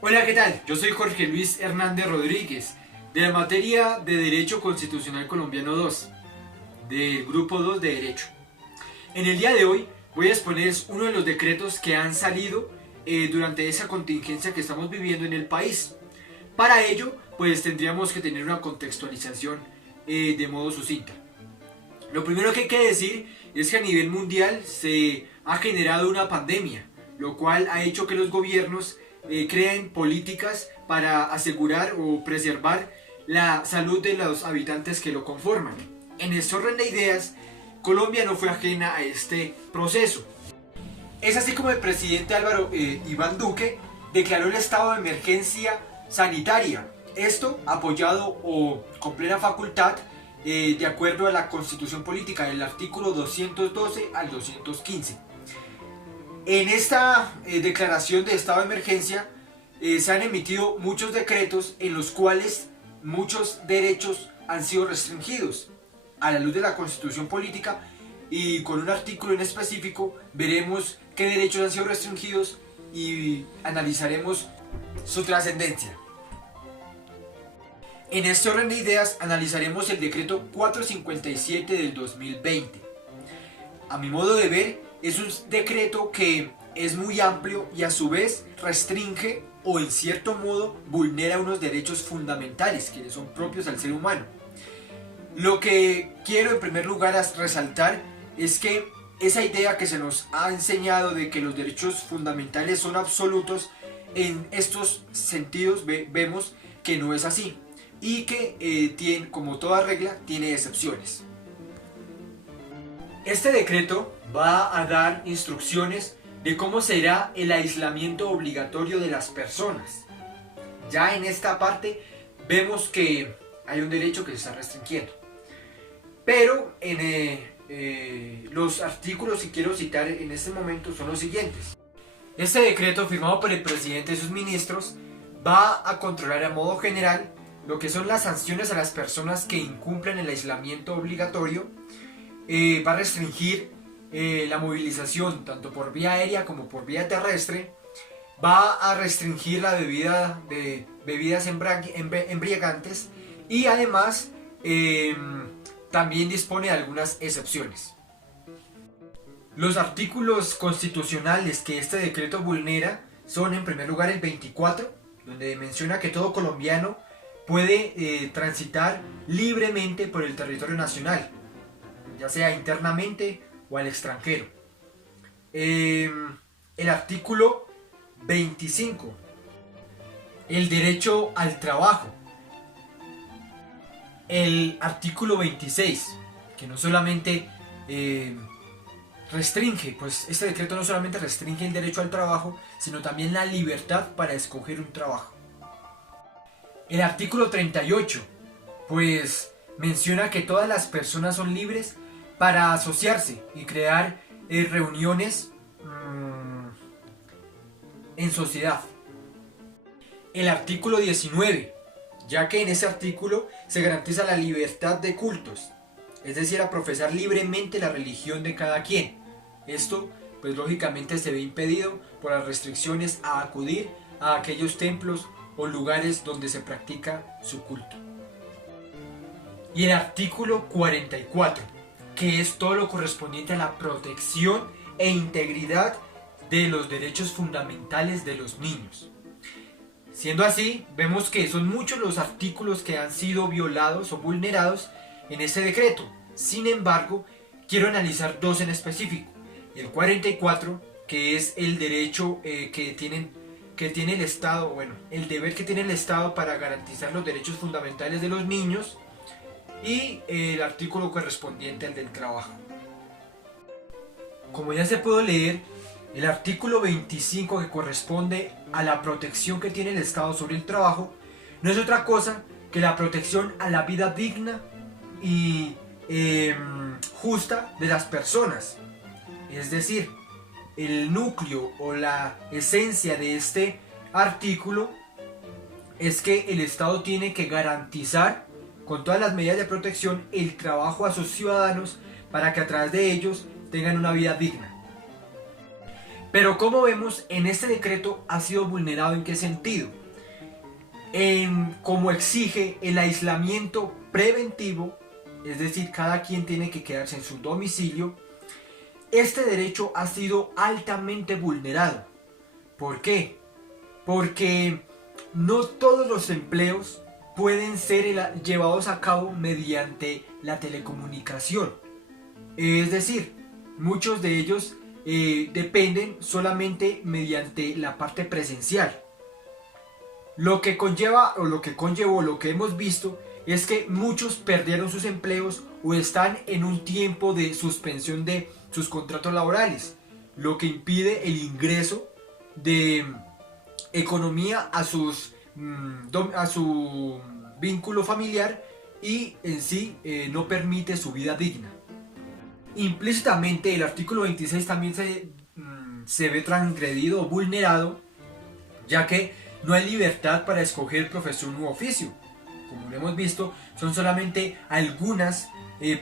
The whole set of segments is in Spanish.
Hola, ¿qué tal? Yo soy Jorge Luis Hernández Rodríguez, de la materia de Derecho Constitucional Colombiano 2, del Grupo 2 de Derecho. En el día de hoy voy a exponerles uno de los decretos que han salido durante esa contingencia que estamos viviendo en el país. Para ello, pues tendríamos que tener una contextualización de modo sucinta. Lo primero que hay que decir es que a nivel mundial se ha generado una pandemia, lo cual ha hecho que los gobiernos creen políticas para asegurar o preservar la salud de los habitantes que lo conforman. En este orden de ideas, Colombia no fue ajena a este proceso. Es así como el presidente Álvaro Iván Duque declaró el estado de emergencia sanitaria, esto apoyado o con plena facultad de acuerdo a la Constitución Política del artículo 212 al 215. En esta declaración de estado de emergencia se han emitido muchos decretos en los cuales muchos derechos han sido restringidos. A la luz de la Constitución Política y con un artículo en específico veremos qué derechos han sido restringidos y analizaremos su trascendencia. En este orden de ideas analizaremos el decreto 457 del 2020. A mi modo de ver, es un decreto que es muy amplio y a su vez restringe o en cierto modo vulnera unos derechos fundamentales que le son propios al ser humano. Lo que quiero en primer lugar resaltar es que esa idea que se nos ha enseñado de que los derechos fundamentales son absolutos, en estos sentidos vemos que no es así y que tiene, como toda regla, tiene excepciones. Este decreto va a dar instrucciones de cómo será el aislamiento obligatorio de las personas. Ya en esta parte vemos que hay un derecho que se está restringiendo. Pero en los artículos que quiero citar en este momento son los siguientes. Este decreto, firmado por el presidente y sus ministros, va a controlar a modo general lo que son las sanciones a las personas que incumplen el aislamiento obligatorio. Va a restringir la movilización tanto por vía aérea como por vía terrestre. Va a restringir la bebida de bebidas embriagantes y además también dispone de algunas excepciones. Los artículos constitucionales que este decreto vulnera son, en primer lugar, el 24, donde menciona que todo colombiano puede transitar libremente por el territorio nacional, ya sea internamente o al extranjero. El artículo 25, el derecho al trabajo. El artículo 26, que no solamente restringe, pues este decreto no solamente restringe el derecho al trabajo, sino también la libertad para escoger un trabajo. El artículo 38, pues menciona que todas las personas son libres para asociarse y crear reuniones en sociedad. El artículo 19, ya que en ese artículo se garantiza la libertad de cultos, es decir, a profesar libremente la religión de cada quien. Esto, pues lógicamente se ve impedido por las restricciones a acudir a aquellos templos o lugares donde se practica su culto. Y el artículo 44, que es todo lo correspondiente a la protección e integridad de los derechos fundamentales de los niños. Siendo así, vemos que son muchos los artículos que han sido violados o vulnerados en este decreto. Sin embargo, quiero analizar dos en específico. El 44, que es el derecho que tiene el Estado, el deber que tiene el Estado para garantizar los derechos fundamentales de los niños, y el artículo correspondiente al del trabajo. Como ya se pudo leer, el artículo 25, que corresponde a la protección que tiene el Estado sobre el trabajo, no es otra cosa que la protección a la vida digna y justa de las personas. Es decir, el núcleo o la esencia de este artículo es que el Estado tiene que garantizar con todas las medidas de protección el trabajo a sus ciudadanos para que a través de ellos tengan una vida digna. Pero como vemos, en este decreto ha sido vulnerado. ¿En qué sentido? Como exige el aislamiento preventivo, es decir, cada quien tiene que quedarse en su domicilio, este derecho ha sido altamente vulnerado. ¿Por qué? Porque no todos los empleos pueden ser llevados a cabo mediante la telecomunicación. Es decir, muchos de ellos dependen solamente mediante la parte presencial. Lo que conlleva o lo que conllevó, lo que hemos visto, es que muchos perdieron sus empleos o están en un tiempo de suspensión de sus contratos laborales, lo que impide el ingreso de economía a su vínculo familiar y en sí no permite su vida digna. Implícitamente el artículo 26 también se ve transgredido o vulnerado, ya que no hay libertad para escoger profesión u oficio. Como lo hemos visto, son solamente algunas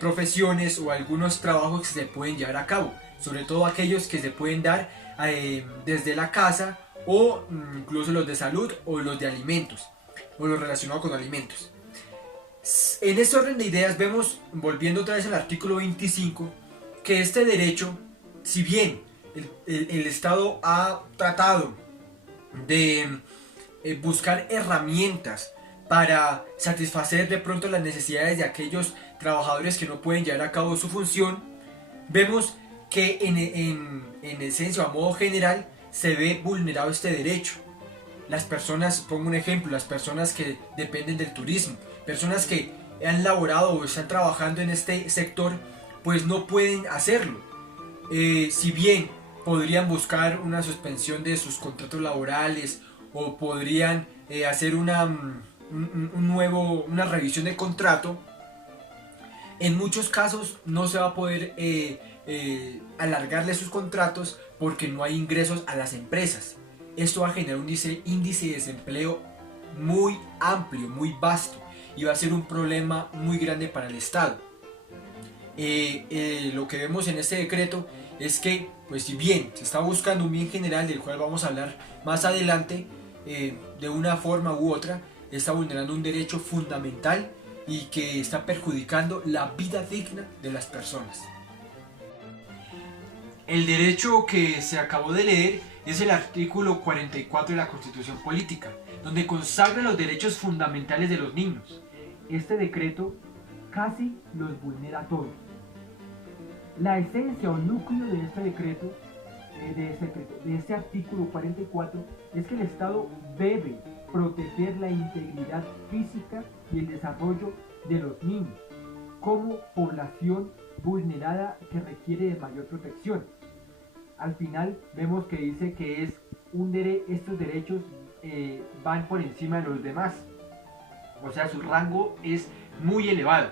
profesiones o algunos trabajos que se pueden llevar a cabo, sobre todo aquellos que se pueden dar desde la casa o incluso los de salud o los de alimentos o los relacionados con alimentos. En este orden de ideas vemos, volviendo otra vez al artículo 25, que este derecho, si bien el Estado ha tratado de buscar herramientas para satisfacer de pronto las necesidades de aquellos trabajadores que no pueden llevar a cabo su función, vemos que en esencia o a modo general se ve vulnerado este derecho. Las personas, pongo un ejemplo, las personas que dependen del turismo, personas que han laborado o están trabajando en este sector, pues no pueden hacerlo. Si bien podrían buscar una suspensión de sus contratos laborales o podrían hacer una revisión del contrato, en muchos casos no se va a poder alargarle sus contratos porque no hay ingresos a las empresas. Esto va a generar un índice de desempleo muy amplio, muy vasto, y va a ser un problema muy grande para el Estado. Lo que vemos en este decreto es que, pues si bien se está buscando un bien general del cual vamos a hablar más adelante, de una forma u otra está vulnerando un derecho fundamental y que está perjudicando la vida digna de las personas. El derecho que se acabó de leer es el artículo 44 de la Constitución Política, donde consagra los derechos fundamentales de los niños. Este decreto casi los vulnera a todos. La esencia o núcleo de este decreto, de este artículo 44, es que el Estado debe proteger la integridad física y el desarrollo de los niños como población vulnerada que requiere de mayor protección. Al final vemos que dice que estos derechos van por encima de los demás, o sea, su rango es muy elevado.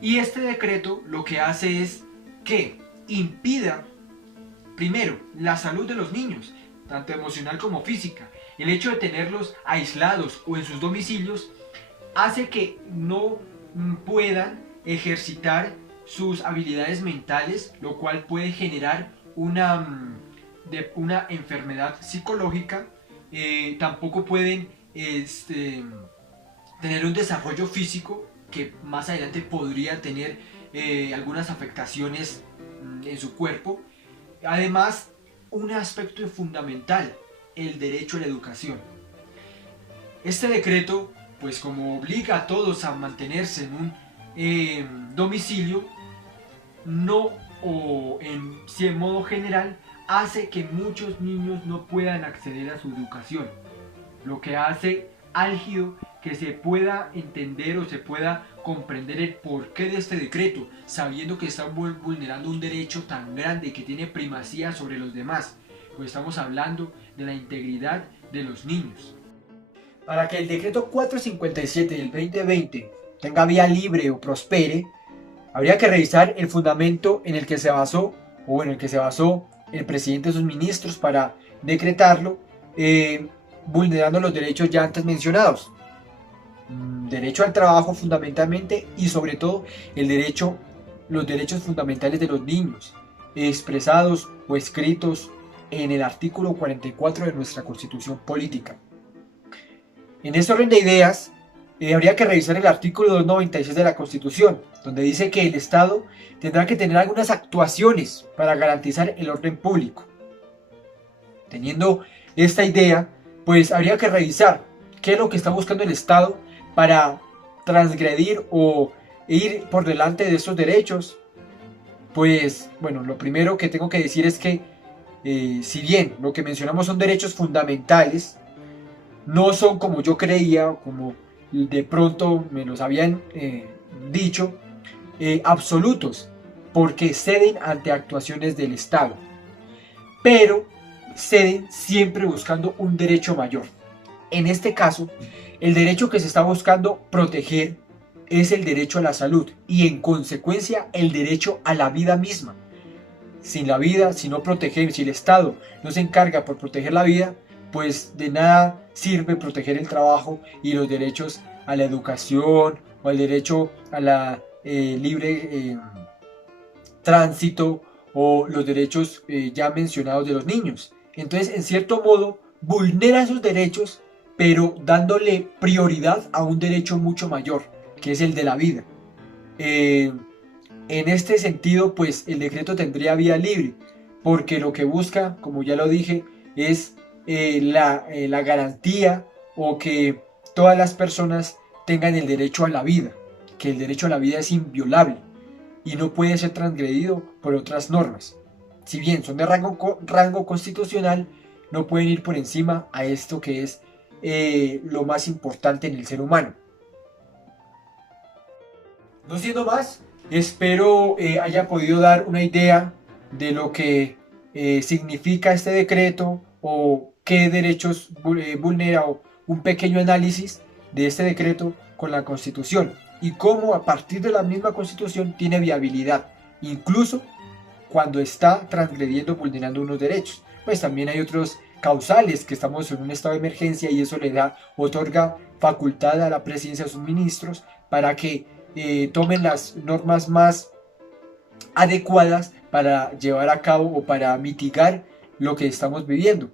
Y este decreto lo que hace es que impida, primero, la salud de los niños, tanto emocional como física. El hecho de tenerlos aislados o en sus domicilios hace que no puedan ejercitar sus habilidades mentales, lo cual puede generar una enfermedad psicológica. Tampoco pueden tener un desarrollo físico que más adelante podría tener algunas afectaciones en su cuerpo. Además, un aspecto fundamental, el derecho a la educación. Este decreto, pues como obliga a todos a mantenerse en un domicilio, no, o en modo general, hace que muchos niños no puedan acceder a su educación, lo que hace álgido que se pueda entender o se pueda comprender el porqué de este decreto, sabiendo que está vulnerando un derecho tan grande que tiene primacía sobre los demás, pues estamos hablando de la integridad de los niños. Para que el decreto 457 del 2020 tenga vía libre o prospere, habría que revisar el fundamento en el que se basó el presidente y sus ministros para decretarlo, vulnerando los derechos ya antes mencionados. Derecho al trabajo fundamentalmente, y sobre todo los derechos fundamentales de los niños, expresados o escritos en el artículo 44 de nuestra Constitución Política. En este orden de ideas, habría que revisar el artículo 296 de la Constitución, donde dice que el Estado tendrá que tener algunas actuaciones para garantizar el orden público. Teniendo esta idea, pues habría que revisar qué es lo que está buscando el Estado para transgredir o ir por delante de estos derechos. Pues bueno, lo primero que tengo que decir es que si bien lo que mencionamos son derechos fundamentales, no son como yo creía, como de pronto me los habían dicho, absolutos, porque ceden ante actuaciones del Estado, pero ceden siempre buscando un derecho mayor. En este caso, el derecho que se está buscando proteger es el derecho a la salud y en consecuencia el derecho a la vida misma. Sin la vida, si no proteger, si el Estado no se encarga por proteger la vida, pues de nada sirve proteger el trabajo y los derechos a la educación o al derecho a la libre tránsito o los derechos ya mencionados de los niños. Entonces, en cierto modo, vulnera esos derechos, pero dándole prioridad a un derecho mucho mayor, que es el de la vida. En este sentido, pues el decreto tendría vía libre, porque lo que busca, como ya lo dije, es la garantía o que todas las personas tengan el derecho a la vida, que el derecho a la vida es inviolable y no puede ser transgredido por otras normas. Si bien son de rango constitucional, no pueden ir por encima a esto que es lo más importante en el ser humano. No siendo más, espero haya podido dar una idea de lo que significa este decreto o qué derechos vulnera, o un pequeño análisis de este decreto con la Constitución y cómo a partir de la misma Constitución tiene viabilidad, incluso cuando está transgrediendo, vulnerando unos derechos. Pues también hay otros causales, que estamos en un estado de emergencia y eso le otorga facultad a la presidencia de sus ministros para que tomen las normas más adecuadas para llevar a cabo o para mitigar lo que estamos viviendo.